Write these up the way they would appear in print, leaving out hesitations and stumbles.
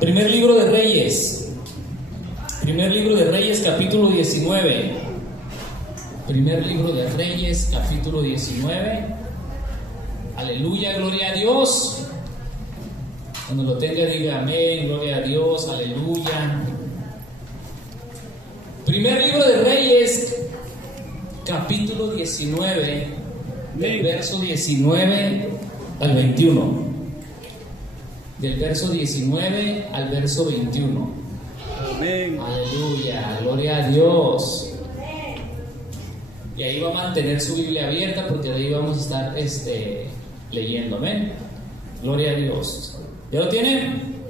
Primer libro de Reyes. Primer libro de Reyes, capítulo 19. Primer libro de Reyes, capítulo 19. Aleluya, gloria a Dios. Cuando lo tenga, diga amén, gloria a Dios, aleluya. Primer libro de Reyes, capítulo 19, del verso 19 al 21. Del verso 19 al verso 21. Amén. Aleluya, gloria a Dios. Y ahí va a mantener su Biblia abierta porque de ahí vamos a estar leyendo. Amén. Gloria a Dios. ¿Ya lo tienen?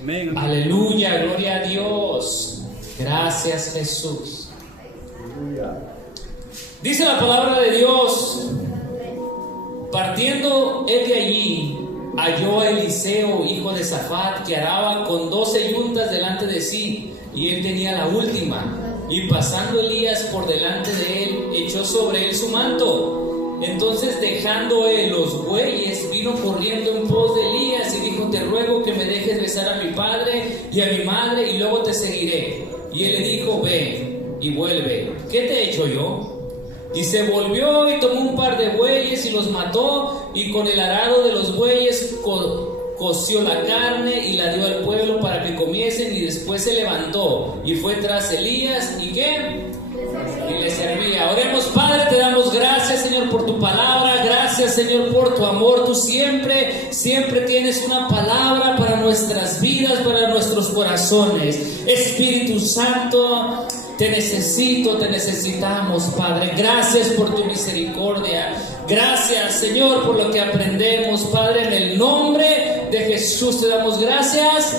Amén. Aleluya, gloria a Dios. Gracias, Jesús. Aleluya. Dice la palabra de Dios: partiendo él de allí, halló a Eliseo, hijo de Safat, que araba con 12 yuntas delante de sí, y él tenía la última. Y pasando Elías por delante de él, echó sobre él su manto. Entonces, dejando él los bueyes, vino corriendo en pos de Elías y dijo: te ruego que me dejes besar a mi padre y a mi madre, y luego te seguiré. Y él le dijo: ve y vuelve. ¿Qué te he hecho yo? Y se volvió y tomó un par de bueyes y los mató, y con el arado de los bueyes coció la carne y la dio al pueblo para que comiesen, y después se levantó y fue tras Elías. ¿Y qué? Y le servía. Oremos. Padre, te damos gracias, Señor, por tu palabra. Gracias, Señor, por tu amor. Tú siempre tienes una palabra para nuestras vidas, para nuestros corazones. Espíritu Santo, te necesito, te necesitamos, Padre. Gracias por tu misericordia. Gracias, Señor, por lo que aprendemos, Padre. En el nombre de Jesús te damos gracias.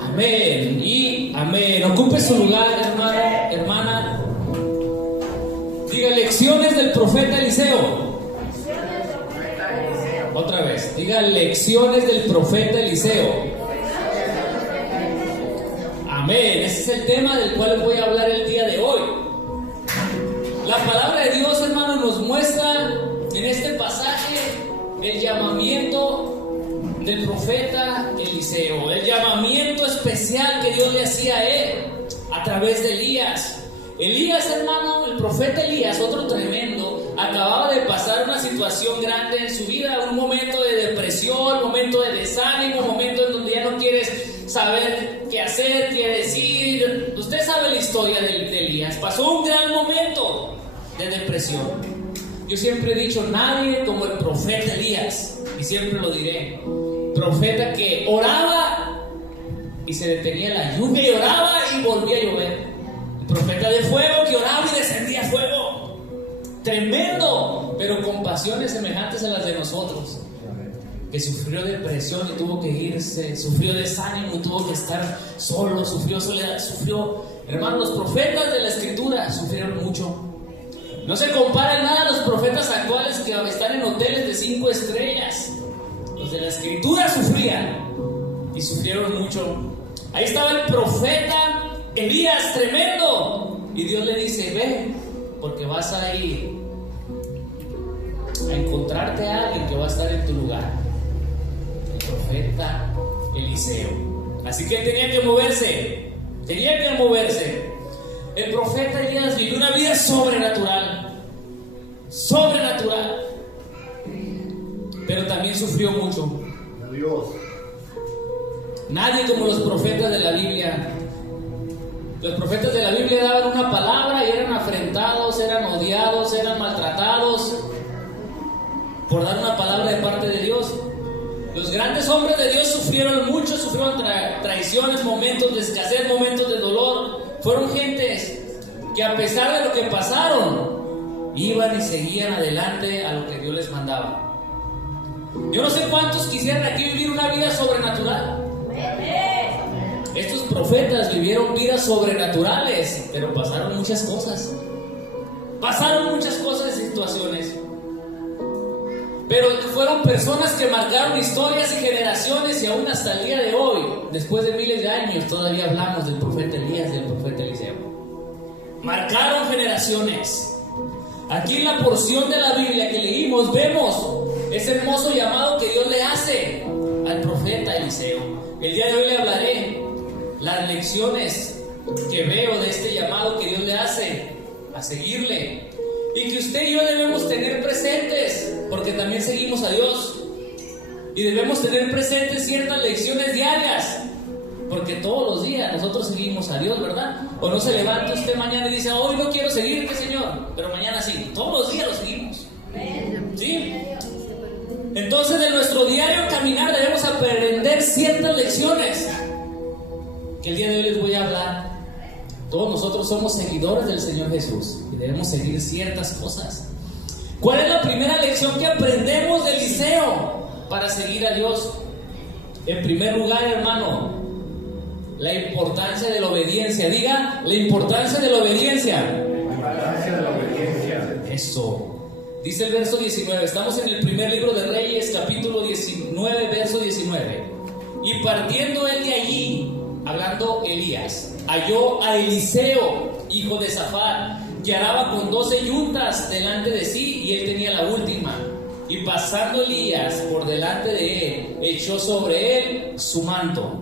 Amén y amén. Ocupe su lugar, hermano, hermana. Diga: lecciones del profeta Eliseo. Otra vez, diga: lecciones del profeta Eliseo. Amén. Ese es el tema del cual voy a hablar el día de hoy. La palabra de Dios, hermano, nos muestra en este pasaje el llamamiento del profeta Eliseo, el llamamiento especial que Dios le hacía a él a través de Elías. Elías, hermano, el profeta Elías, otro tremendo, acababa de pasar una situación grande en su vida, un momento de depresión, un momento de desánimo, un momento en donde ya no quieres saber qué hacer, qué decir. Usted sabe la historia de Elías. Pasó un gran momento de depresión. Yo siempre he dicho: nadie como el profeta Elías, y siempre lo diré. Profeta que oraba y se detenía la lluvia, y oraba y volvía a llover. El profeta de fuego que oraba y descendía fuego. Tremendo, pero con pasiones semejantes a las de nosotros. Que sufrió depresión y tuvo que irse, sufrió desánimo y tuvo que estar solo, sufrió soledad, hermanos, los profetas de la escritura sufrieron mucho. No se comparan nada a los profetas actuales que están en hoteles de 5 estrellas. Los de la escritura sufrían y sufrieron mucho. Ahí estaba el profeta Elías, tremendo, y Dios le dice: ve, porque vas a ir a encontrarte a alguien que va a estar en tu lugar. El profeta Eliseo. Así que él tenía que moverse. El profeta Elías vivió una vida sobrenatural, pero también sufrió mucho. Dios. Nadie como los profetas de la Biblia. Los profetas de la Biblia daban una palabra y eran afrentados, eran odiados, eran maltratados por dar una palabra de parte de Dios. Los grandes hombres de Dios sufrieron mucho, sufrieron traiciones, momentos de escasez, momentos de dolor. Fueron gentes que, a pesar de lo que pasaron, iban y seguían adelante a lo que Dios les mandaba. Yo no sé cuántos quisieran aquí vivir una vida sobrenatural. Estos profetas vivieron vidas sobrenaturales, pero pasaron muchas cosas. Y situaciones. Pero fueron personas que marcaron historias y generaciones, y aún hasta el día de hoy, después de miles de años, todavía hablamos del profeta Elías, del profeta Eliseo. Marcaron generaciones. Aquí en la porción de la Biblia que leímos vemos ese hermoso llamado que Dios le hace al profeta Eliseo. El día de hoy le hablaré las lecciones que veo de este llamado que Dios le hace a seguirle, y que usted y yo debemos tener presentes, porque también seguimos a Dios, y debemos tener presentes ciertas lecciones diarias, porque todos los días nosotros seguimos a Dios, ¿verdad? O no se levanta usted mañana y dice, hoy no quiero seguirte, Señor, pero mañana sí. Todos los días lo seguimos, ¿sí? Entonces, de nuestro diario caminar debemos aprender ciertas lecciones que el día de hoy les voy a hablar. Todos nosotros somos seguidores del Señor Jesús y debemos seguir ciertas cosas. ¿Cuál es la primera lección que aprendemos de Eliseo para seguir a Dios? En primer lugar, hermano, la importancia de la obediencia. Diga, la importancia de la obediencia. La importancia de la obediencia. Eso. Dice el verso 19. Estamos en el primer libro de Reyes, capítulo 19, verso 19. Y partiendo él de allí, hablando Elías, halló a Eliseo, hijo de Safat, que araba con 12 yuntas delante de sí, y él tenía la última. Y pasando Elías por delante de él, echó sobre él su manto.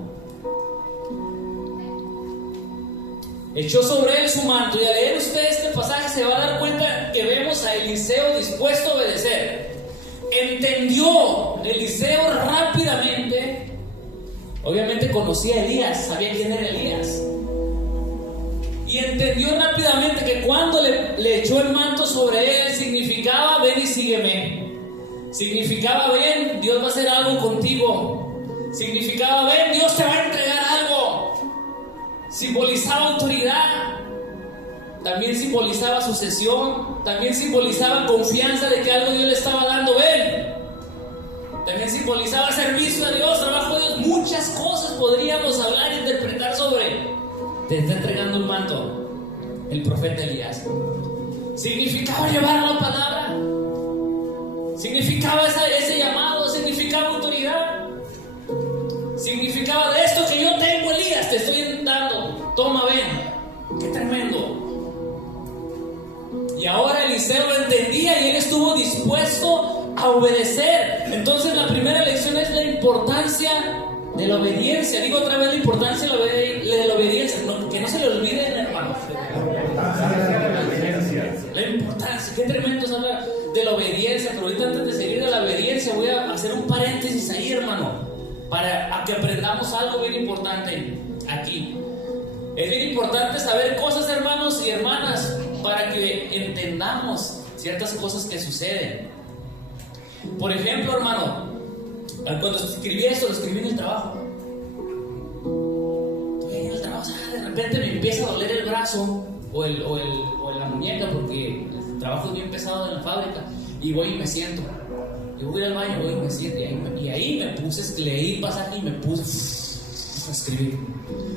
Echó sobre él su manto. Y al leer usted este pasaje se va a dar cuenta que vemos a Eliseo dispuesto a obedecer. Entendió Eliseo rápidamente. Obviamente conocía a Elías, sabía quién era Elías. Y entendió rápidamente que cuando le echó el manto sobre él, significaba ven y sígueme. Significaba ven, Dios va a hacer algo contigo. Significaba ven, Dios te va a entregar algo. Simbolizaba autoridad. También simbolizaba sucesión. También simbolizaba confianza de que algo Dios le estaba dando. Ven. También simbolizaba servicio a Dios, trabajo a Dios. Muchas cosas podríamos hablar e interpretar sobre. Te está entregando el manto el profeta Elías. Significaba llevar la palabra. Significaba ese llamado. Significaba autoridad. Significaba de esto que yo tengo, Elías, te estoy dando. Toma, ven. Qué tremendo. Y ahora Eliseo lo entendía y él estuvo dispuesto a obedecer. Entonces la primera lección es la importancia de la obediencia. Digo otra vez la importancia de la obediencia. No, que no se le olviden, hermano. La importancia. Qué tremendo es hablar de la obediencia. Pero ahorita, antes de seguir a la obediencia, voy a hacer un paréntesis ahí, hermano, para que aprendamos algo bien importante aquí. Es bien importante saber cosas, hermanos y hermanas, para que entendamos ciertas cosas que suceden. Por ejemplo, hermano, cuando escribí esto, lo escribí en el trabajo. Estoy ahí en el trabajo, de repente me empieza a doler el brazo o la muñeca, porque el trabajo es bien pesado en la fábrica, y voy y me siento. Yo voy al baño, voy y me siento, y ahí me puse, leí el pasaje y me puse a escribir.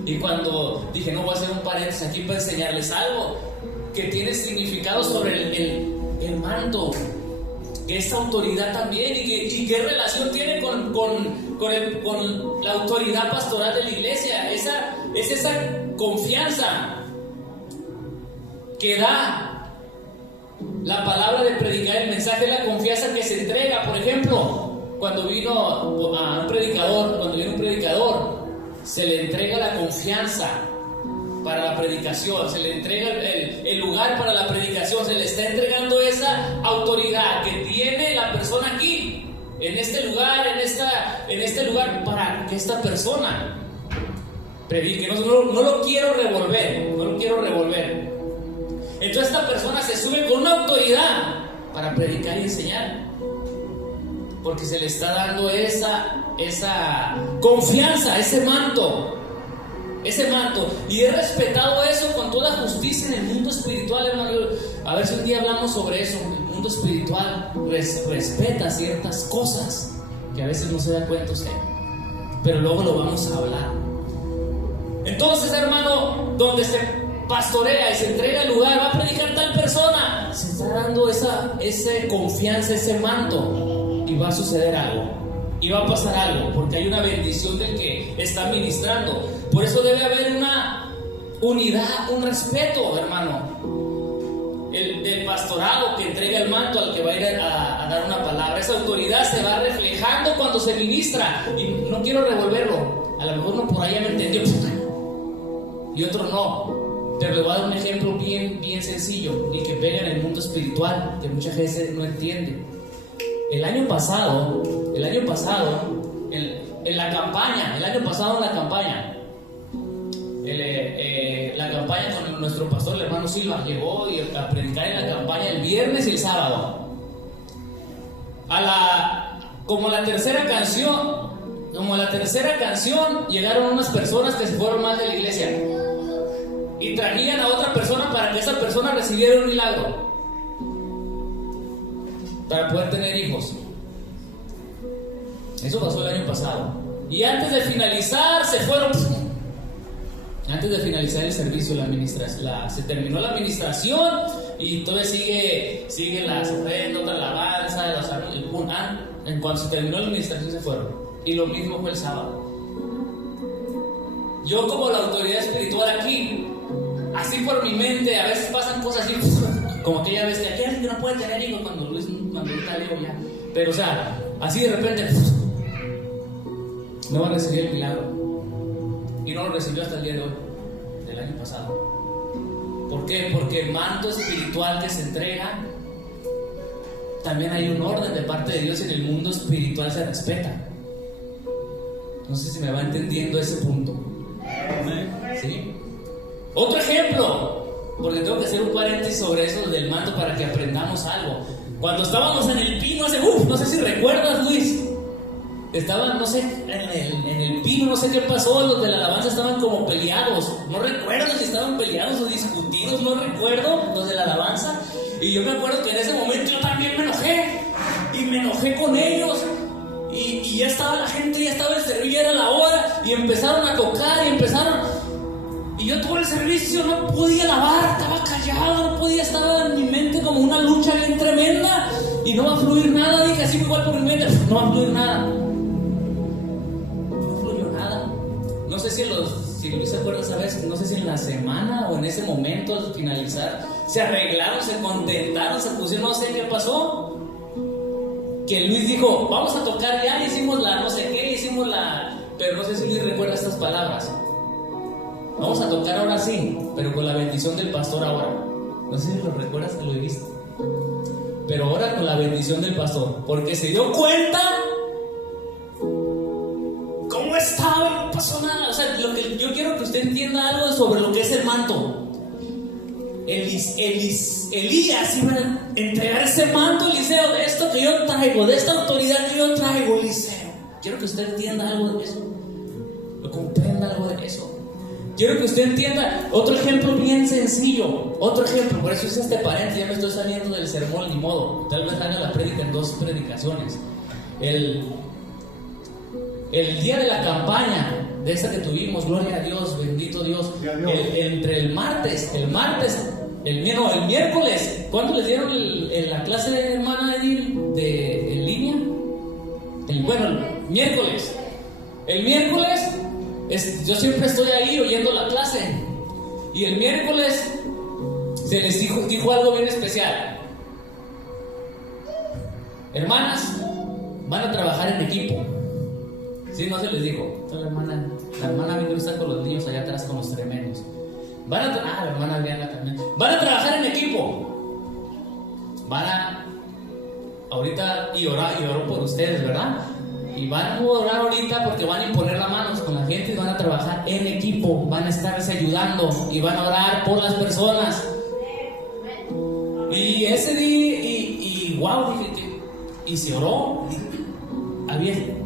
Y cuando dije, no, voy a hacer un paréntesis aquí para enseñarles algo que tiene significado sobre el manto, que es autoridad también, y qué relación tiene con la autoridad pastoral de la iglesia. Es esa confianza que da la palabra de predicar el mensaje, la confianza que se entrega. Por ejemplo, cuando vino un predicador, se le entrega la confianza para la predicación, se le entrega el lugar para la predicación, se le está entregando esa autoridad que tiene la persona aquí, en este lugar, para que esta persona predique. No lo quiero revolver. Entonces esta persona se sube con una autoridad para predicar y enseñar, porque se le está dando esa confianza, ese manto, y he respetado eso con toda justicia en el mundo espiritual, hermano. A ver si un día hablamos sobre eso. El mundo espiritual respeta ciertas cosas que a veces no se da cuenta usted, pero luego lo vamos a hablar. Entonces, hermano, donde se pastorea y se entrega el lugar, va a predicar tal persona, se está dando esa confianza, ese manto, y va a suceder algo, y va a pasar algo, porque hay una bendición del que está ministrando. Por eso debe haber una unidad, un respeto, hermano. del pastorado que entrega el manto al que va a ir a dar una palabra. Esa autoridad se va reflejando cuando se ministra. Y no quiero revolverlo. A lo mejor no por ahí ya me entendió y otro no. Pero le voy a dar un ejemplo bien sencillo y que pega en el mundo espiritual, que mucha gente no entiende. El año pasado, en la campaña, la campaña con nuestro pastor, el hermano Silva, llegó a predicar en la campaña el viernes y el sábado. Como la tercera canción, llegaron unas personas que se fueron mal de la iglesia y traían a otra persona para que esa persona recibiera un milagro para poder tener hijos. Eso pasó el año pasado. Y antes de finalizar se fueron. Antes de finalizar el servicio, se terminó la administración y todavía sigue las ofrendas, la alabanza, en cuanto se terminó la administración se fueron. Y lo mismo fue el sábado. Yo, como la autoridad espiritual aquí, así por mi mente, a veces pasan cosas así, como aquella vez que aquí alguien que no puede tener hijos cuando está Leo ya. Pero, o sea, así de repente, no va a recibir el milagro. Y no lo recibió hasta el día de hoy, del año pasado. ¿Por qué? Porque el manto espiritual que se entrega, también hay un orden de parte de Dios, y en el mundo espiritual se respeta. No sé si me va entendiendo ese punto. ¿Sí? Otro ejemplo, porque tengo que hacer un paréntesis sobre eso del manto para que aprendamos algo. Cuando estábamos en el pino, no sé si recuerdas, Luis. Estaban, no sé, en el pino, no sé qué pasó, los de la alabanza estaban como peleados. No recuerdo si estaban peleados o discutidos, no recuerdo, los de la alabanza. Y yo me acuerdo que en ese momento yo también me enojé. Y me enojé con ellos. Y ya estaba la gente, ya estaba el servicio, ya era la hora. Y empezaron a tocar y yo todo el servicio no podía alabar, estaba callado, no podía, estaba en mi mente como una lucha bien tremenda. Y no va a fluir nada, dije así igual por mi mente, no va a fluir nada. No sé si Luis se acuerda esa vez, no sé si en la semana o en ese momento al finalizar se arreglaron, se contentaron, se pusieron, no sé qué pasó, que Luis dijo, vamos a tocar ya, hicimos la no sé qué, pero no sé si Luis recuerda estas palabras. Vamos a tocar ahora sí, pero con la bendición del pastor ahora. No sé si lo recuerdas, que lo he visto, pero ahora con la bendición del pastor, porque se dio cuenta cómo estaba y no pasó nada. O sea, yo quiero que usted entienda algo sobre lo que es el manto. Elías iba a entregar ese manto a Eliseo, de esto que yo traigo, de esta autoridad que yo traigo, Eliseo. Quiero que usted entienda algo de eso, o comprenda algo de eso. Quiero que usted entienda otro ejemplo bien sencillo. Otro ejemplo, por eso es este paréntesis, ya me estoy saliendo del sermón, ni modo. Tal vez haga la prédica en 2 predicaciones. El día de la campaña, de esa que tuvimos, gloria a Dios, bendito Dios. Entre el miércoles, ¿cuándo les dieron la clase de hermana en línea? El miércoles. El miércoles, yo siempre estoy ahí oyendo la clase. Y el miércoles se les dijo algo bien especial. Hermanas, van a trabajar en equipo. Sí, no se les dijo. La hermana vino a estar con los niños allá atrás con los tremendos. La hermana Adriana también. Van a trabajar en equipo. Ahorita, y oro por ustedes, ¿verdad? Y van a orar ahorita porque van a imponer las manos con la gente y van a trabajar en equipo. Van a estarse ayudando y van a orar por las personas. Y ese día, wow, dije que. Y se oró.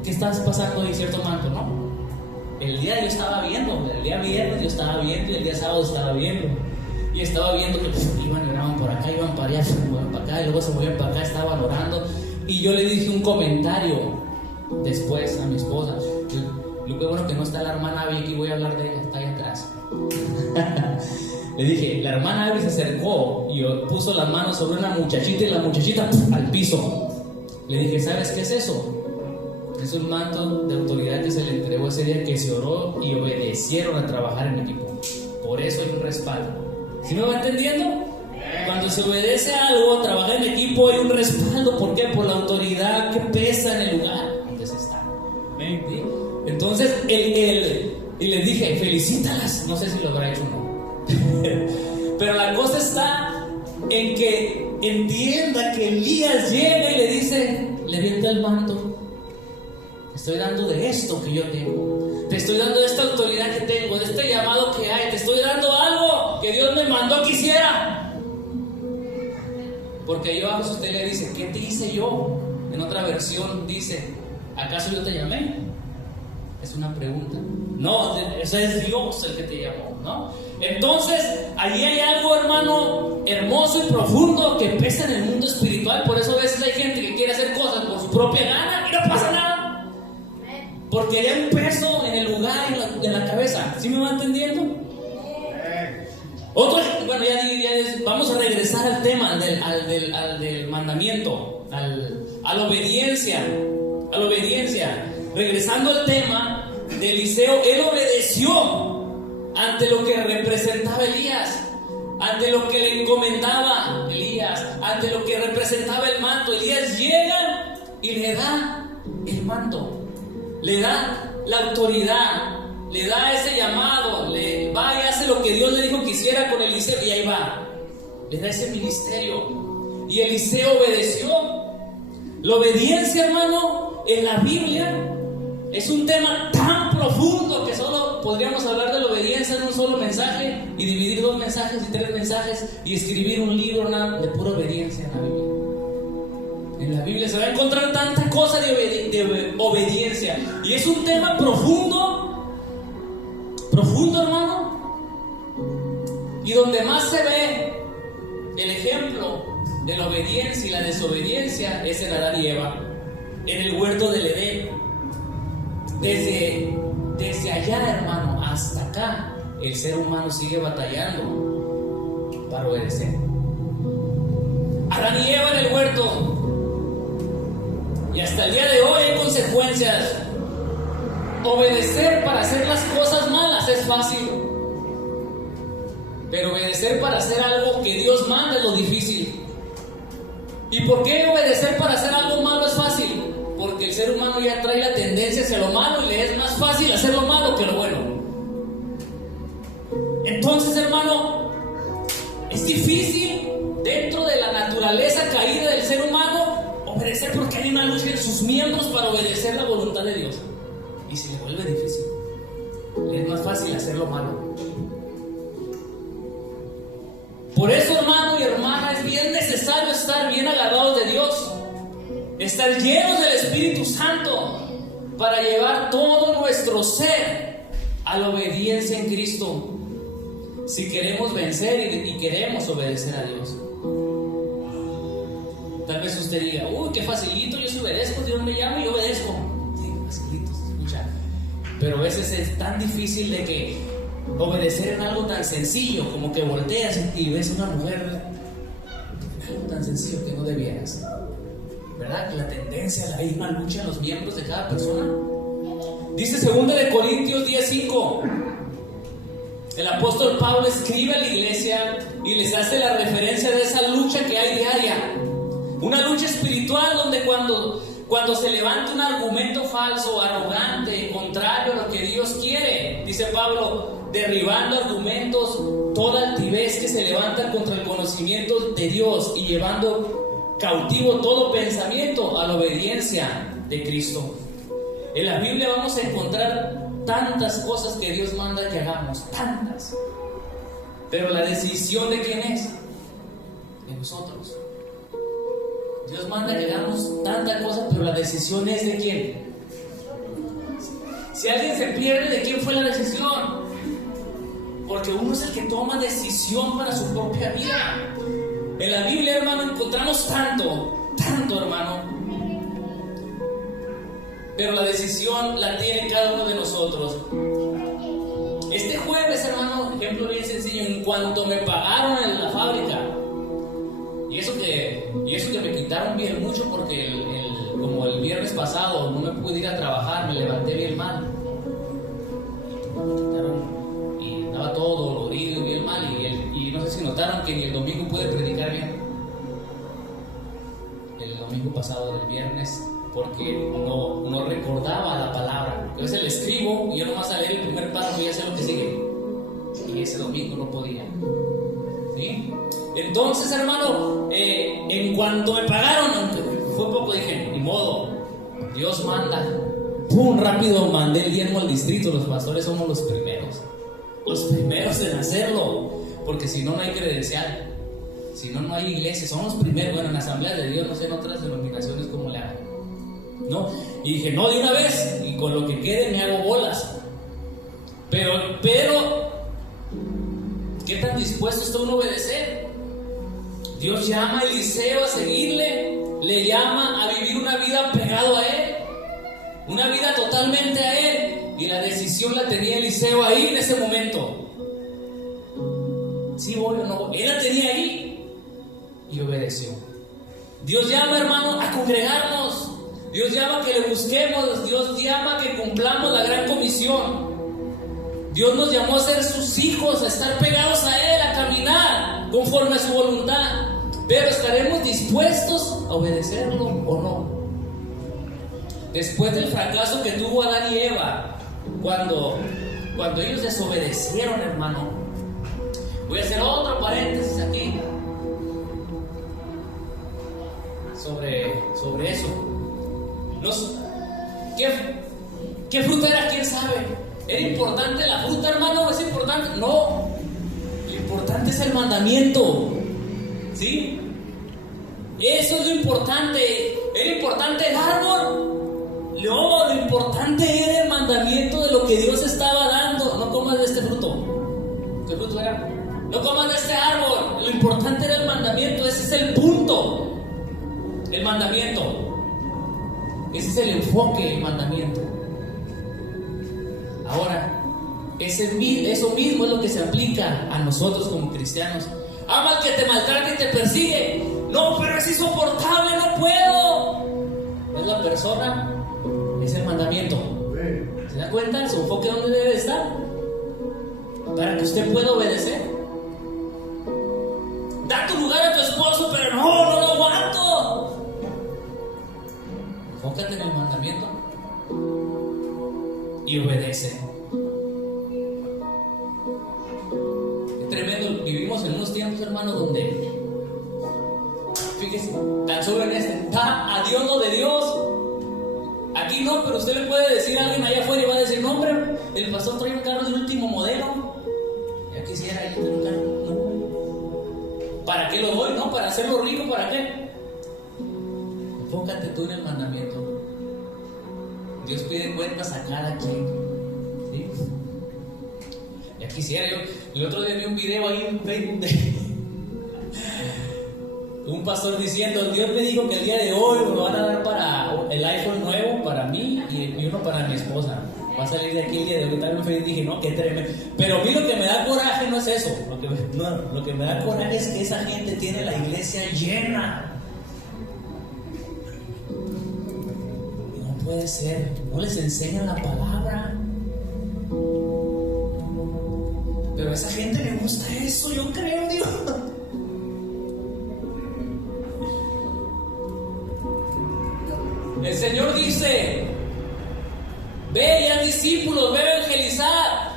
¿Qué estaba pasando en cierto manto, no? El día yo estaba viendo, el día viernes yo estaba viendo y el día sábado estaba viendo. Y estaba viendo que iban y oraban por acá, iban para allá, se movían para acá, y luego se movían para acá, estaban orando. Y yo le dije un comentario después a mi esposa. Lo que bueno que no está la hermana Abby aquí, voy a hablar de ella, está ahí atrás. Le dije, la hermana Abby se acercó y puso las manos sobre una muchachita y la muchachita al piso. Le dije, ¿sabes qué es eso? Es un manto de autoridad que se le entregó ese día, que se oró y obedecieron a trabajar en equipo. Por eso hay un respaldo. ¿Sí me va entendiendo? Cuando se obedece a algo, trabajar en equipo, hay un respaldo. ¿Por qué? Por la autoridad que pesa en el lugar donde se está. ¿Sí? Entonces, y les dije, felicítalas. No sé si lo habrá hecho o no. Pero la cosa está en que entienda que Elías llega y le dice, le avienta el manto. Te estoy dando de esto que yo tengo. Te estoy dando de esta autoridad que tengo, de este llamado que hay. Te estoy dando algo que Dios me mandó que hiciera. Porque ahí abajo usted le dice, ¿qué te hice yo? En otra versión dice, ¿acaso yo te llamé? Es una pregunta. No, eso es Dios el que te llamó, ¿no? Entonces, allí hay algo, hermano, hermoso y profundo que pesa en el mundo espiritual. Por eso a veces hay gente que quiere hacer cosas por su propia gana y no pasa nada. Porque hay un peso en el lugar y en la cabeza. ¿Sí me va entendiendo? Otro, bueno, vamos a regresar al tema del mandamiento, a la obediencia. Regresando al tema de Eliseo, él obedeció ante lo que representaba Elías, ante lo que le encomendaba Elías, ante lo que representaba el manto. Elías llega y le da el manto, le da la autoridad, le da ese llamado, le va y hace lo que Dios le dijo que hiciera con Eliseo, y ahí va, le da ese ministerio. Y Eliseo obedeció. La obediencia, hermano, en la Biblia es un tema tan profundo que solo podríamos hablar de la obediencia en un solo mensaje y dividir 2 mensajes y 3 mensajes y escribir un libro de pura obediencia en la Biblia. En la Biblia se va a encontrar tanta cosa de obediencia, y es un tema profundo, hermano, y donde más se ve el ejemplo de la obediencia y la desobediencia es en Adán y Eva, en el huerto del Edén. Desde allá, hermano, hasta acá, el ser humano sigue batallando para obedecer. Adán y Eva en el huerto, y hasta el día de hoy hay consecuencias. Obedecer para hacer las cosas malas es fácil, pero obedecer para hacer algo que Dios manda es lo difícil. ¿Y por qué obedecer para hacer algo malo es fácil? Porque el ser humano ya trae la tendencia hacia lo malo y le es más fácil hacer lo malo que lo bueno. Entonces, hermano, es difícil dentro de la naturaleza caída del ser humano obedecer, porque hay una lucha en sus miembros para obedecer la voluntad de Dios. Y se le vuelve difícil. Le es más fácil hacer lo malo. Por eso, hermano y hermana, es bien necesario estar bien agarrados de Dios, estar llenos del Espíritu Santo para llevar todo nuestro ser a la obediencia en Cristo, si queremos vencer y queremos obedecer a Dios. Tal vez usted diga, uy, qué facilito, yo sí obedezco, Dios me llama y yo obedezco. Sí, facilito, se escucha. Pero a veces es tan difícil de que obedecer en algo tan sencillo como que volteas y ves a una mujer, algo tan sencillo que no debieras. ¿Verdad? Que la tendencia, hay una lucha en los miembros de cada persona. Dice 2 Corintios 10:5. El apóstol Pablo escribe a la iglesia y les hace la referencia de esa lucha que hay diaria. Una lucha espiritual donde cuando se levanta un argumento falso, arrogante, contrario a lo que Dios quiere, dice Pablo, derribando argumentos, toda altivez que se levanta contra el conocimiento de Dios y llevando cautivo todo pensamiento a la obediencia de Cristo. En la Biblia vamos a encontrar tantas cosas que Dios manda que hagamos, tantas. Pero la decisión ¿de quién es? De nosotros. Dios manda que hagamos tantas cosas, pero la decisión es ¿de quién? Si alguien se pierde, ¿de quién fue la decisión? Porque uno es el que toma decisión para su propia vida. En la Biblia, hermano, encontramos tanto, hermano. Pero la decisión la tiene cada uno de nosotros. Este jueves, hermano, ejemplo bien sencillo, en cuanto me pagaron en la fábrica, y eso que me quitaron bien mucho, porque como el viernes pasado no me pude ir a trabajar, me levanté bien mal. Me quitaron y estaba todo dolorido y bien mal, y no sé si notaron que ni el domingo pude predicar. lo del viernes porque no recordaba la palabra. A veces le escribo y yo nomás a leer el primer párrafo y ya sé lo que sigue. Y ese domingo no podía. ¿Sí? Entonces, hermano, en cuanto me pagaron, aunque fue poco, dije, ni modo, Dios manda. ¡Pum! Rápido mandé el diezmo al distrito. Los pastores somos los primeros en hacerlo, porque si no, no hay credencial. Si no, no hay iglesia. Son los primeros. Bueno, en la Asamblea de Dios, no sé en otras denominaciones cómo le hagan, ¿no? Y dije, no, de una vez, y con lo que quede me hago bolas. Pero ¿qué tan dispuesto está uno a obedecer? Dios llama a Eliseo a seguirle, le llama a vivir una vida pegado a él, una vida totalmente a él, y la decisión la tenía Eliseo ahí en ese momento. ¿Sí voy o no voy? Él la tenía ahí y obedeció. Dios llama, hermano, a congregarnos. Dios llama a que le busquemos. Dios llama a que cumplamos la gran comisión. Dios nos llamó a ser sus hijos, a estar pegados a Él, a caminar conforme a su voluntad. Pero ¿estaremos dispuestos a obedecerlo o no? Después del fracaso que tuvo Adán y Eva, cuando ellos desobedecieron, hermano, voy a hacer otro paréntesis aquí sobre eso. ¿Qué fruta era? ¿Quién sabe? ¿Era importante la fruta, hermano? ¿Es importante? No. Lo importante es el mandamiento. ¿Sí? Eso es lo importante. ¿Era importante el árbol? No, lo importante era el mandamiento de lo que Dios estaba dando. No comas de este fruto. ¿Qué fruto era? No comas de este árbol. Lo importante era el mandamiento. Ese es el punto. El mandamiento. Ese es el enfoque, el mandamiento. Ahora, eso mismo es lo que se aplica a nosotros como cristianos. Ama al que te maltrata y te persigue. No, pero es insoportable, no puedo. Es la persona, es el mandamiento. ¿Se da cuenta? Su enfoque dónde debe estar, para que usted pueda obedecer. Da tu lugar a tu esposo, pero no lo aguanto. Enfócate en el mandamiento y obedece. Es tremendo. Vivimos en unos tiempos, hermanos, donde, fíjese, tan solo en da a Dios lo de Dios. Aquí no, pero usted le puede decir a alguien allá afuera y va a decir, no, hombre, el pastor trae un carro del último modelo. Ya quisiera yo tener un carro. No. ¿Para qué lo doy? No, para hacerlo rico, ¿para qué? Enfócate tú en el mandamiento. Dios pide cuentas a cada quien. ¿Sí? Ya quisiera yo. El otro día vi un video ahí en Facebook de un pastor diciendo: Dios me dijo que el día de hoy me van a dar para el iPhone nuevo para mí y uno para mi esposa. Va a salir de aquí el día de hoy. También me dije, no, qué tremendo. Pero a mí lo que me da coraje no es eso. Lo que me da coraje es que esa gente tiene la iglesia llena. Puede ser, no les enseñan la palabra. Pero a esa gente le gusta eso, yo creo, Dios. El Señor dice: ve y haz discípulos, ve a evangelizar.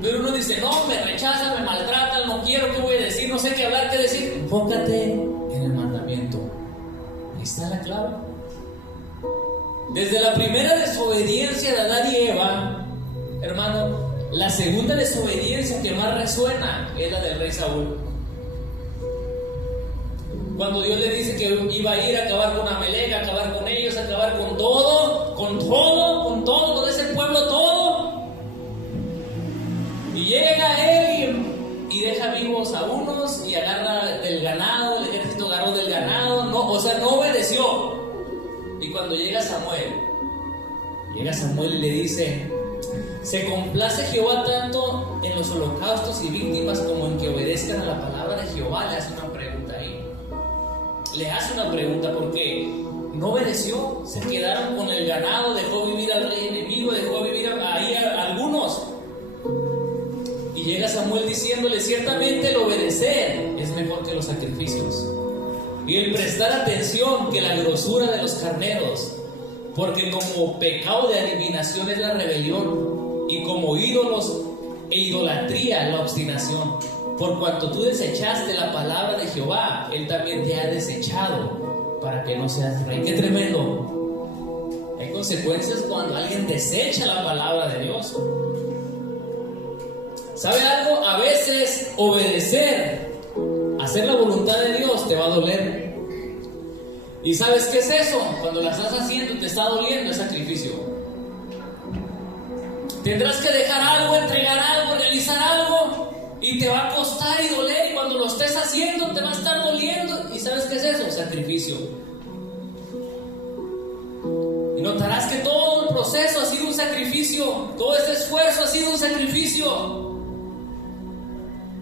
Pero uno dice: no, me rechazan, me maltratan, no quiero, ¿qué voy a decir? No sé qué hablar, qué decir. Enfócate en el mandamiento. Ahí está la clave. Desde la primera desobediencia de Adán y Eva, hermano, la segunda desobediencia que más resuena es la del rey Saúl. Cuando Dios le dice que iba a ir a acabar con Amalek, a acabar con ellos, a acabar con todo, con ese pueblo, todo. Y llega él y deja vivos a unos y agarra del ganado, el ejército agarró del ganado, no obedeció. Y cuando llega Samuel y le dice: ¿se complace Jehová tanto en los holocaustos y víctimas como en que obedezcan a la palabra de Jehová? Le hace una pregunta ahí. Le hace una pregunta porque no obedeció. Se quedaron con el ganado, dejó vivir al rey enemigo, dejó vivir ahí a algunos. Y llega Samuel diciéndole: ciertamente el obedecer es mejor que los sacrificios. y el prestar atención que la grosura de los carneros, porque como pecado de adivinación es la rebelión, y como ídolos e idolatría la obstinación. Por cuanto tú desechaste la palabra de Jehová, Él también te ha desechado para que no seas rey. ¡Qué tremendo! Hay consecuencias cuando alguien desecha la palabra de Dios. ¿Sabe algo? A veces obedecer, hacer la voluntad de Dios te va a doler. ¿Y sabes qué es eso? Cuando la estás haciendo te está doliendo, es sacrificio. Tendrás que dejar algo, entregar algo, realizar algo, y te va a costar y doler, y cuando lo estés haciendo te va a estar doliendo. ¿Y sabes qué es eso? Sacrificio. Y notarás que todo el proceso ha sido un sacrificio, todo este esfuerzo ha sido un sacrificio.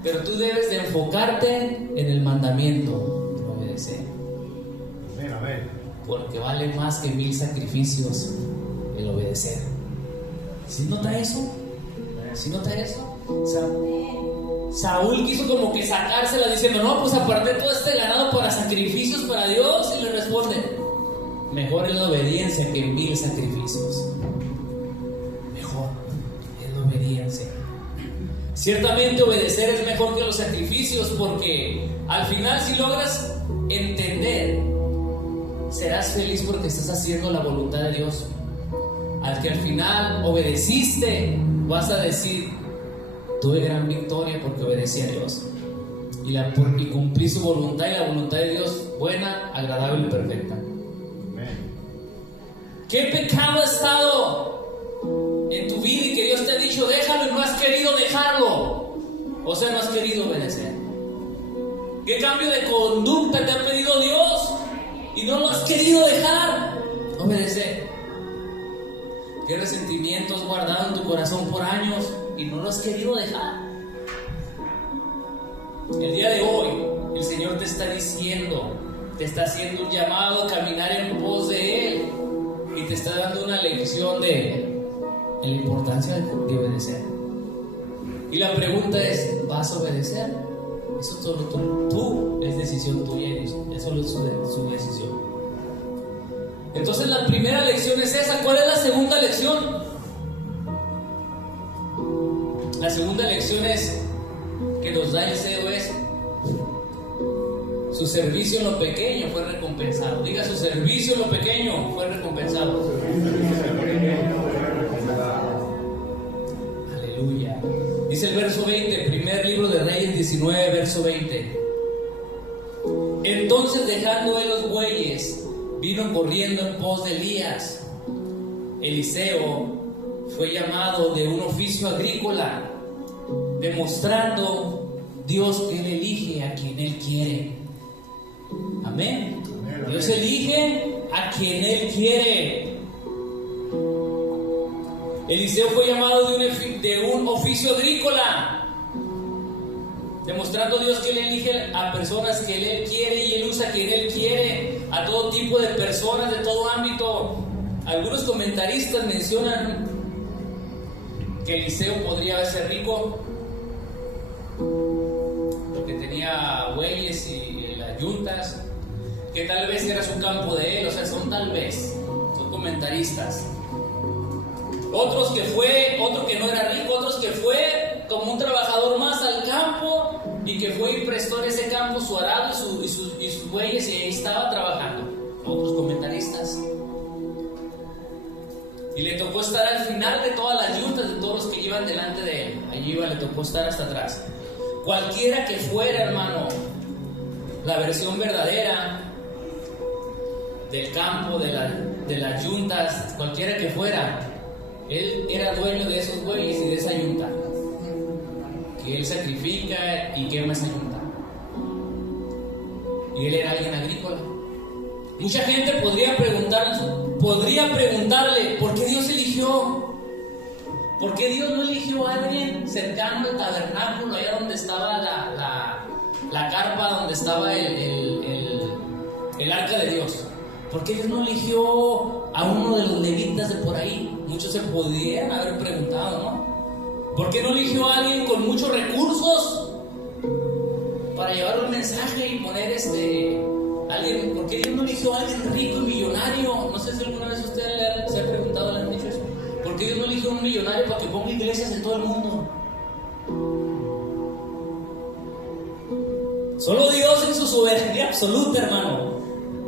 Pero tú debes de enfocarte en el mandamiento de obedecer. Amén, amén. Porque vale más que 1000 sacrificios el obedecer. ¿Sí nota eso? ¿Sí nota eso? Saúl quiso como que sacársela diciendo, no, pues aparté todo este ganado para sacrificios para Dios, y le responde, mejor es la obediencia que 1000 sacrificios. Mejor es la obediencia. Ciertamente obedecer es mejor que los sacrificios, porque al final, si logras entender, serás feliz porque estás haciendo la voluntad de Dios. Al que al final obedeciste, vas a decir, tuve gran victoria porque obedecí a Dios y cumplí su voluntad, y la voluntad de Dios buena, agradable y perfecta. ¿Qué pecado ha estado en tu vida y que Dios te ha dicho déjalo y no has querido dejarlo? O sea, no has querido obedecer. ¿Qué cambio de conducta te ha pedido Dios y no lo has querido dejar obedecer? ¿Qué resentimiento has guardado en tu corazón por años y no lo has querido dejar? El día de hoy el Señor te está diciendo, te está haciendo un llamado a caminar en pos de Él, y te está dando una lección de la importancia de obedecer. Y la pregunta es, ¿vas a obedecer? Eso solo tú, es decisión tuya, es solo su decisión. Entonces la primera lección es esa. ¿Cuál es la segunda lección? La segunda lección es que nos da el CEO es su servicio en lo pequeño fue recompensado. Diga, su servicio en lo pequeño fue recompensado. Aleluya. Dice el verso 20, primer libro de Reyes 19, verso 20. Entonces, dejando él los bueyes, vino corriendo en pos de Elías. Eliseo fue llamado de un oficio agrícola, demostrando Dios que Él elige a quien Él quiere. Amén. Dios elige a quien Él quiere. Eliseo fue llamado de un oficio agrícola, demostrando Dios que Él elige a personas que Él quiere, y Él usa a quien Él quiere, a todo tipo de personas, de todo ámbito. Algunos comentaristas mencionan que Eliseo podría ser rico porque tenía bueyes y las yuntas, que tal vez era su campo de él. O sea, son comentaristas. Otro que no era rico, otros que fue como un trabajador más al campo y que fue y prestó en ese campo su arado y sus bueyes, y ahí estaba trabajando. Otros comentaristas. Y le tocó estar al final de todas las yuntas, de todos los que iban delante de él. Allí le tocó estar hasta atrás. Cualquiera que fuera, hermano, la versión verdadera del campo, de las yuntas, cualquiera que fuera, él era dueño de esos bueyes y de esa yunta, que él sacrifica y quema esa yunta. Y él era alguien agrícola. Mucha gente podría preguntarle, ¿por qué Dios eligió? ¿Por qué Dios no eligió a alguien cercano al tabernáculo, allá donde estaba la carpa, donde estaba el arca de Dios? ¿Por qué Dios no eligió a uno de los levitas de por ahí? Muchos se podrían haber preguntado, ¿no? ¿Por qué no eligió a alguien con muchos recursos para llevar un mensaje y poner Alguien, ¿por qué Dios no eligió a alguien rico y millonario? No sé si alguna vez usted se ha preguntado, le han dicho eso. ¿Por qué Dios no eligió a un millonario para que ponga iglesias en todo el mundo? Solo Dios en su soberanía absoluta, hermano,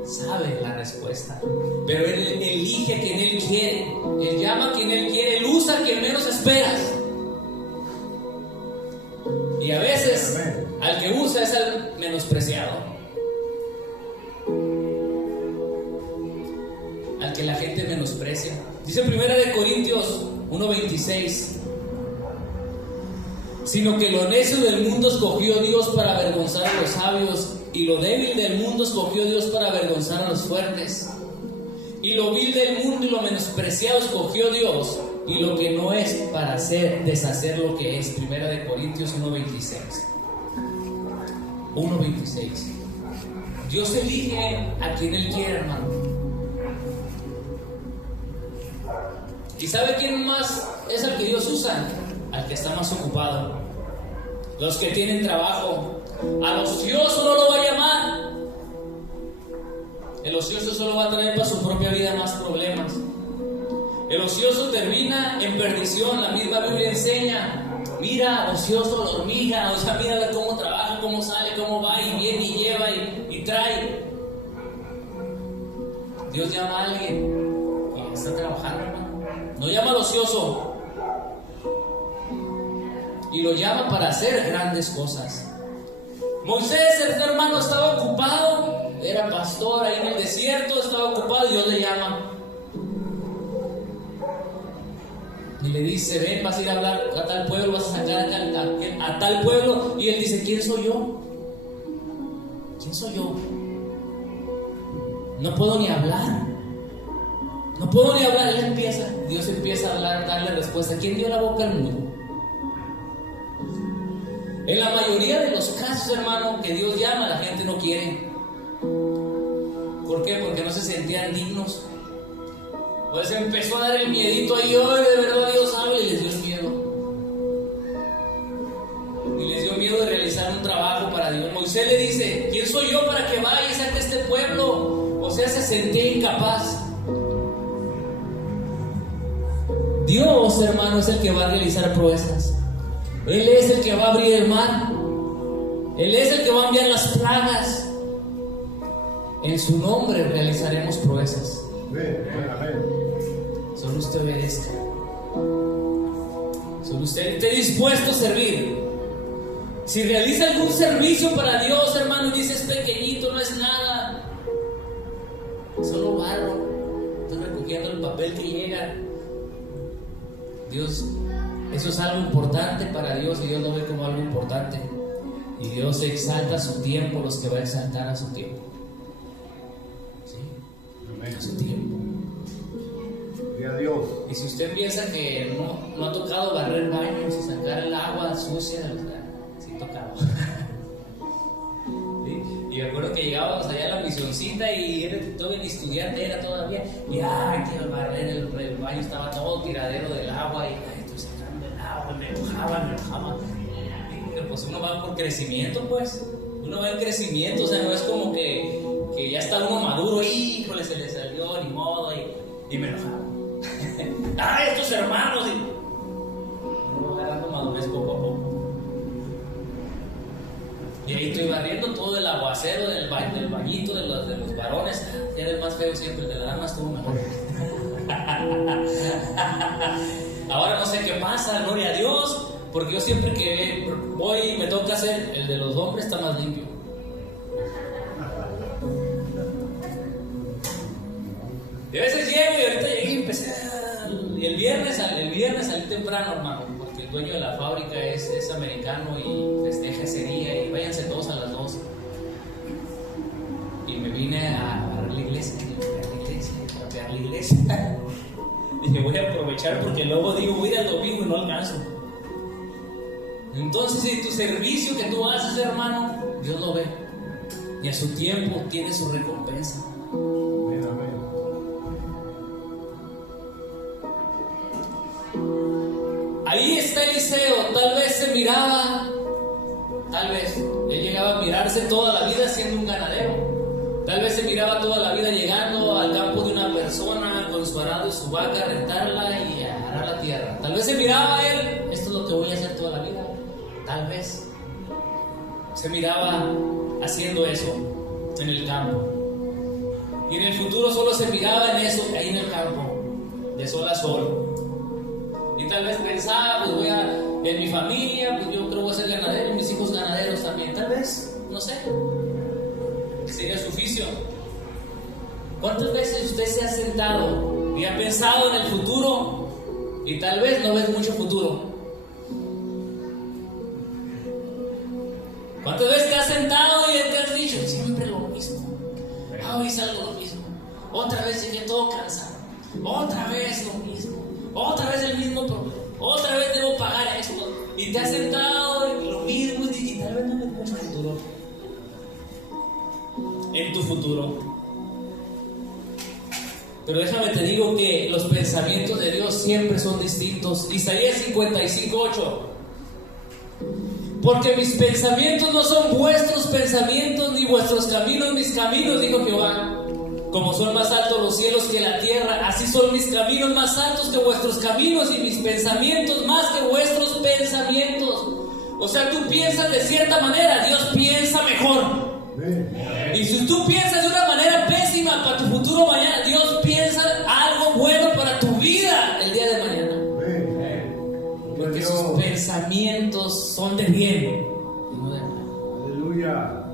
sabe la respuesta. Pero Él elige a quien Él quiere. Él llama a quien Él quiere. Él usa a quien menos esperas. Y a veces al que usa es al menospreciado, al que la gente menosprecia. Dice 1 Corintios 1:26: sino que lo necio del mundo escogió Dios para avergonzar a los sabios, y lo débil del mundo escogió Dios para avergonzar a los fuertes. Y lo vil del mundo y lo menospreciado escogió Dios, y lo que no es, para deshacer lo que es. 1 Corintios 1:26. Dios elige a quien Él quiere, hermano. ¿Y sabe quién más es el que Dios usa? Al que está más ocupado. Los que tienen trabajo. Al ocioso no lo va a llamar. El ocioso solo va a traer para su propia vida más problemas. El ocioso termina en perdición. La misma Biblia enseña: mira, ocioso la hormiga. O sea, mira cómo trabaja, cómo sale, cómo va y viene y lleva y trae. Dios llama a alguien que está trabajando, hermano. No llama al ocioso, y lo llama para hacer grandes cosas. Moisés, el hermano, estaba ocupado, era pastor ahí en el desierto, estaba ocupado, y Dios le llama y le dice: ven, vas a ir a hablar a tal pueblo, vas a sacar a tal pueblo. Y él dice: ¿quién soy yo? ¿Quién soy yo? No puedo ni hablar. Dios empieza a hablar, darle respuesta. ¿Quién dio la boca al mudo? En la mayoría de los casos, hermano, que Dios llama, la gente no quiere. ¿Por qué? Porque no se sentían dignos. Pues empezó a dar el miedito ahí: hoy de verdad Dios habla, y les dio el miedo. Y les dio miedo de realizar un trabajo para Dios. Moisés le dice: ¿quién soy yo para que vaya y saque este pueblo? O sea, se sentía incapaz. Dios, hermano, es el que va a realizar proezas. Él es el que va a abrir el mar. Él es el que va a enviar las plagas. En su nombre realizaremos proezas. Solo usted obedezca. Solo usted esté dispuesto a servir. Si realiza algún servicio para Dios, hermano, y dice: es pequeñito, no es nada, solo barro, estoy recogiendo el papel que llega. Dios, eso es algo importante para Dios, y Dios lo ve como algo importante. Y Dios exalta a su tiempo los que va a exaltar a su tiempo. ¿Sí? A su tiempo. Gloria a Dios. Y si usted piensa que no ha tocado barrer baños y sacar el agua sucia, sí tocaba. ¿Sí? Y me acuerdo que llegábamos allá a la misioncita y todo el estudiante era todavía, y que al barrer el baño estaba todo tiradero del agua, y estoy sacando el agua, me enojaba. Y pues uno va por crecimiento, pues. Uno va en crecimiento, o sea, no es como que ya está uno maduro, híjole, se le salió, ni modo, y me enojaba. Estos hermanos, y uno va agarrando madurez poco a poco. Y ahí estoy barriendo todo el aguacero del bañito de los varones. Ya era el más feo siempre, el de la dama estuvo mejor. Ahora no sé qué pasa, gloria a Dios, porque yo siempre que voy y me toca hacer el de los hombres está más limpio. Y a veces llego, y ahorita llegué y empecé y el viernes salí temprano, hermano, porque el dueño de la fábrica es americano y festeja ese día, y váyanse todos a las 2. Y me vine a barrer la iglesia, Dije: voy a aprovechar, porque luego digo: voy a ir al domingo y no alcanzo. Entonces, si tu servicio que tú haces, hermano, Dios lo ve, y a su tiempo tiene su recompensa. Ahí está Eliseo. Tal vez se miraba, tal vez él llegaba a mirarse toda la vida siendo un ganadero. Tal vez se miraba toda la vida llegando al campo de una persona con su arado y su vaca, rentarla y arar la tierra. Tal vez se miraba a él, esto es lo que voy a hacer toda la vida. Tal vez se miraba haciendo eso en el campo. Y en el futuro solo se miraba en eso, ahí en el campo, de sol a sol. Y tal vez pensaba, pues en mi familia, pues yo creo que voy a ser ganadero, mis hijos ganaderos también. Tal vez, no sé, sería su oficio. ¿Cuántas veces usted se ha sentado y ha pensado en el futuro y tal vez no ves mucho futuro? ¿Cuántas veces te has sentado y te has dicho siempre lo mismo? Hoy salgo lo mismo. Otra vez llegué todo cansado. Otra vez lo mismo. Otra vez el mismo problema. Otra vez debo pagar esto. Y te has sentado y lo mismo y tal vez no ves mucho futuro. En tu futuro. Pero déjame te digo que los pensamientos de Dios siempre son distintos. Isaías 55:8. Porque mis pensamientos no son vuestros pensamientos, ni vuestros caminos mis caminos, dijo Jehová. Como son más altos los cielos que la tierra, así son mis caminos más altos que vuestros caminos y mis pensamientos más que vuestros pensamientos. O sea, tú piensas de cierta manera, Dios piensa mejor. Y si tú piensas de una manera pésima para tu futuro mañana, Dios piensa algo bueno para tu vida el día de mañana. Porque sus pensamientos son de bien, no de mal. Aleluya.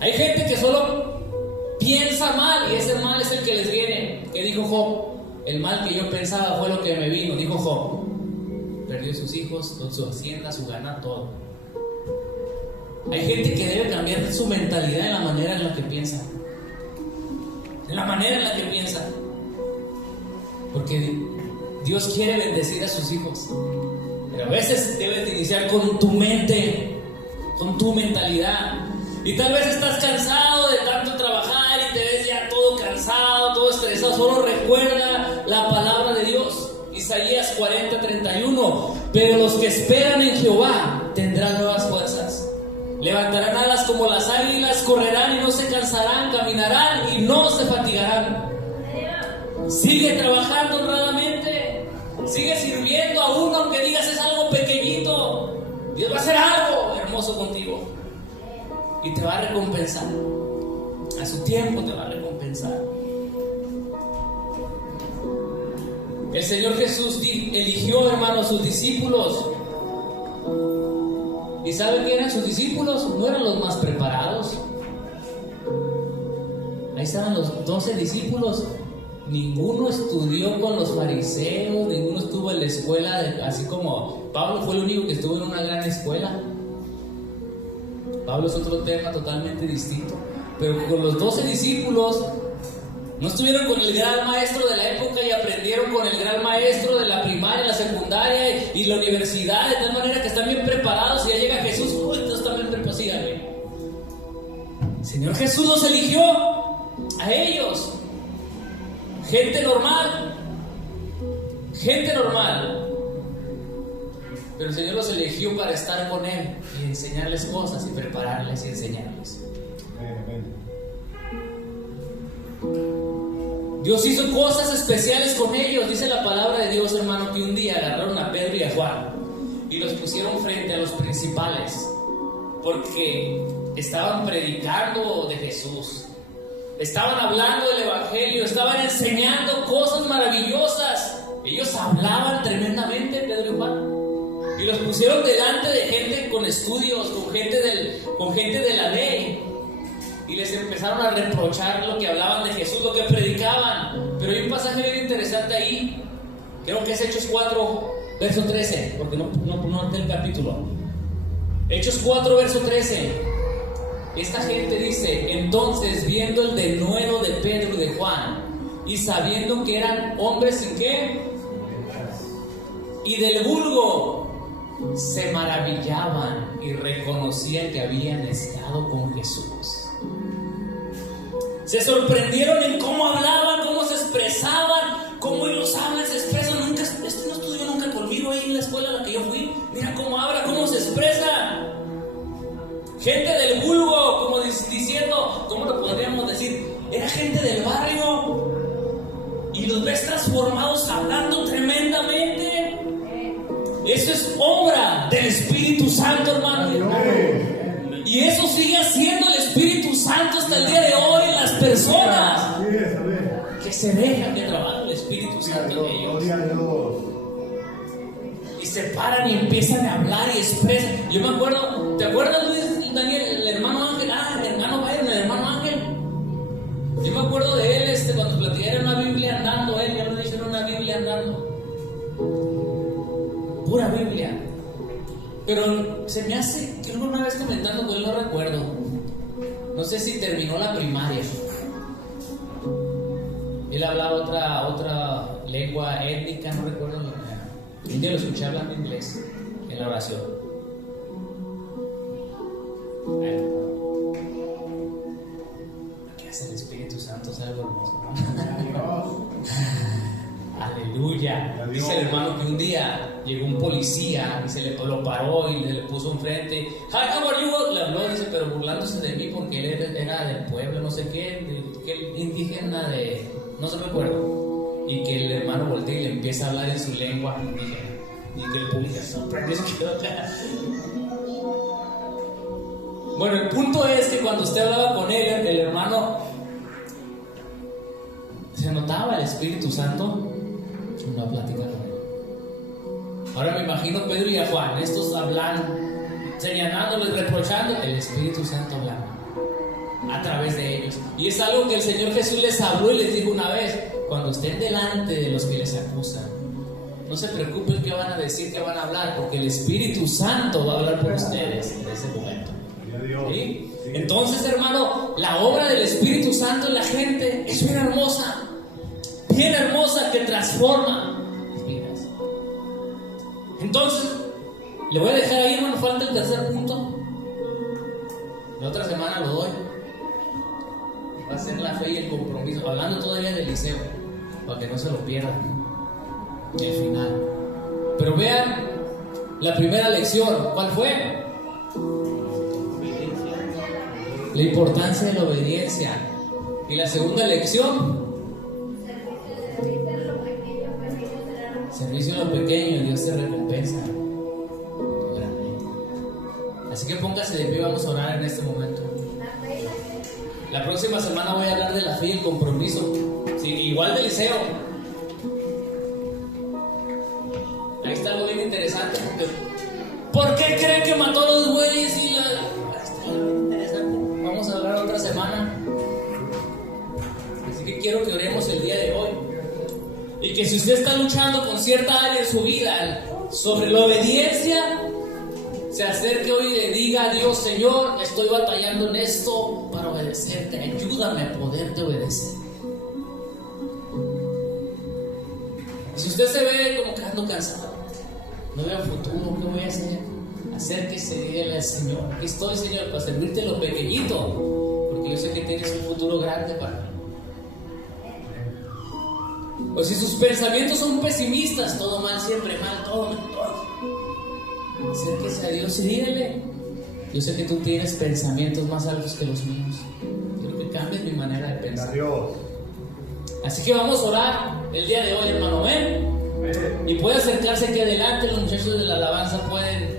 Hay gente que solo piensa mal y ese mal es el que les viene. ¿Qué dijo Job? El mal que yo pensaba fue lo que me vino, dijo Job. Perdió sus hijos, con su hacienda, su ganado, todo. Hay gente que debe cambiar su mentalidad en la manera en la que piensa. En la manera en la que piensa. Porque Dios quiere bendecir a sus hijos. Pero a veces debes de iniciar con tu mente, con tu mentalidad. Y tal vez estás cansado de tanto trabajar y te ves ya todo cansado, todo estresado. Solo recuerda la palabra de Dios. Isaías 40:31. Pero los que esperan en Jehová tendrán nuevas fuerzas. Levantarán alas como las águilas, correrán y no se cansarán, caminarán y no se fatigarán. Sigue trabajando honradamente, sigue sirviendo aún aunque digas es algo pequeñito. Dios va a hacer algo hermoso contigo y te va a recompensar. A su tiempo te va a recompensar. El Señor Jesús eligió, hermanos, sus discípulos. ¿Y saben quién eran sus discípulos? No eran los más preparados. Ahí estaban los 12 discípulos. Ninguno estudió con los fariseos, ninguno estuvo en la escuela, así como Pablo fue el único que estuvo en una gran escuela. Pablo es otro tema totalmente distinto. Pero con los 12 discípulos no estuvieron con el gran maestro de la época y aprendieron con el gran maestro de la primaria, la secundaria y la universidad, de tal manera que están bien preparados y ya llega Jesús, entonces están bien preparados. El Señor Jesús los eligió a ellos, gente normal, pero el Señor los eligió para estar con Él y enseñarles cosas y prepararles y enseñarles. Dios hizo cosas especiales con ellos. Dice la palabra de Dios, hermano, que un día agarraron a Pedro y a Juan y los pusieron frente a los principales porque estaban predicando de Jesús, estaban hablando del evangelio, estaban enseñando cosas maravillosas. Ellos hablaban tremendamente, Pedro y Juan, y los pusieron delante de gente con estudios, con gente de la ley. Y les empezaron a reprochar lo que hablaban de Jesús, lo que predicaban. Pero hay un pasaje bien interesante ahí. Creo que es Hechos 4, verso 13. Porque no ante el capítulo. Hechos 4, verso 13. Esta gente dice: entonces, viendo el denuedo de Pedro y de Juan, y sabiendo que eran hombres sin qué, y del vulgo, se maravillaban y reconocían que habían estado con Jesús. Se sorprendieron en cómo hablaban, cómo se expresaban, cómo ellos hablan, se expresan. Este no estudió nunca conmigo ahí en la escuela a la que yo fui. Mira cómo habla, cómo se expresa. Gente del vulgo, como diciendo, ¿cómo lo podríamos decir? Era gente del barrio y los ves transformados hablando tremendamente. Eso es obra del Espíritu Santo, hermano. Y eso sigue haciendo el Espíritu Santo hasta el día de hoy en las personas que se dejan que trabaje el Espíritu Santo en ellos. Y se paran y empiezan a hablar y expresan. Yo me acuerdo, ¿te acuerdas, Luis, Daniel, el hermano Ángel? El hermano Byron, el hermano Ángel. Yo me acuerdo de él cuando platicaba, era una Biblia andando, ya lo dije, era una Biblia andando. Pura Biblia. Pero se me hace, creo que una vez comentando con él, no recuerdo. No sé si terminó la primaria. Él hablaba otra lengua étnica, no recuerdo. Un día lo escuché hablando inglés en la oración. ¿Qué hace el Espíritu Santo? Es algo hermoso, ¿no? Aleluya. Dice el hermano que un día llegó un policía y lo paró y le puso enfrente. Hi, how are you? Le habló, dice, pero burlándose de mí porque él era del pueblo, no sé qué, indígena de, no se me acuerdo. Y que el hermano voltea y le empieza a hablar en su lengua indígena. Y que el policía se sorprendió y se quedó acá. Bueno, el punto es que cuando usted hablaba con él, el hermano, se notaba el Espíritu Santo. Una plática con él. Ahora me imagino Pedro y a Juan, estos hablan, señalándoles, reprochando, el Espíritu Santo hablando a través de ellos. Y es algo que el Señor Jesús les habló y les dijo una vez: cuando estén delante de los que les acusan, no se preocupen qué van a decir, qué van a hablar, porque el Espíritu Santo va a hablar por ustedes en ese momento. ¿Sí? Entonces, hermano, la obra del Espíritu Santo en la gente es bien hermosa que transforma vidas. Entonces, le voy a dejar ahí, hermano, falta el tercer punto. La otra semana lo doy. Va a ser la fe y el compromiso, hablando todavía del liceo, para que no se lo pierdan el final. Pero vean la primera lección, ¿cuál fue? La importancia de la obediencia. Y la segunda lección, servicio a lo pequeño, Dios te recompensa. Así que póngase de pie, vamos a orar en este momento. La próxima semana voy a hablar de la fe y el compromiso. Sí, igual del liceo. Ahí está algo bien interesante. ¿Por qué creen que mató a los bueyes y la... Está bien interesante. Vamos a hablar otra semana. Así que quiero que oremos el día de hoy. Y que si usted está luchando con cierta área en su vida sobre la obediencia, se acerque hoy y le diga a Dios: Señor, estoy batallando en esto para obedecerte, ayúdame a poderte obedecer. Si usted se ve como que ando cansado, no veo futuro, ¿qué voy a hacer? Acérquese y dígale al Señor: aquí estoy, Señor, para servirte lo pequeñito, porque yo sé que tienes un futuro grande para mí. O si sus pensamientos son pesimistas, todo mal, siempre mal, todo mal, todo. Acérquese a Dios y dígale: yo sé que tú tienes pensamientos más altos que los míos. Quiero que cambies mi manera de pensar. Así que vamos a orar el día de hoy, hermano. Ven. Y puede acercarse aquí adelante. Los muchachos de la alabanza pueden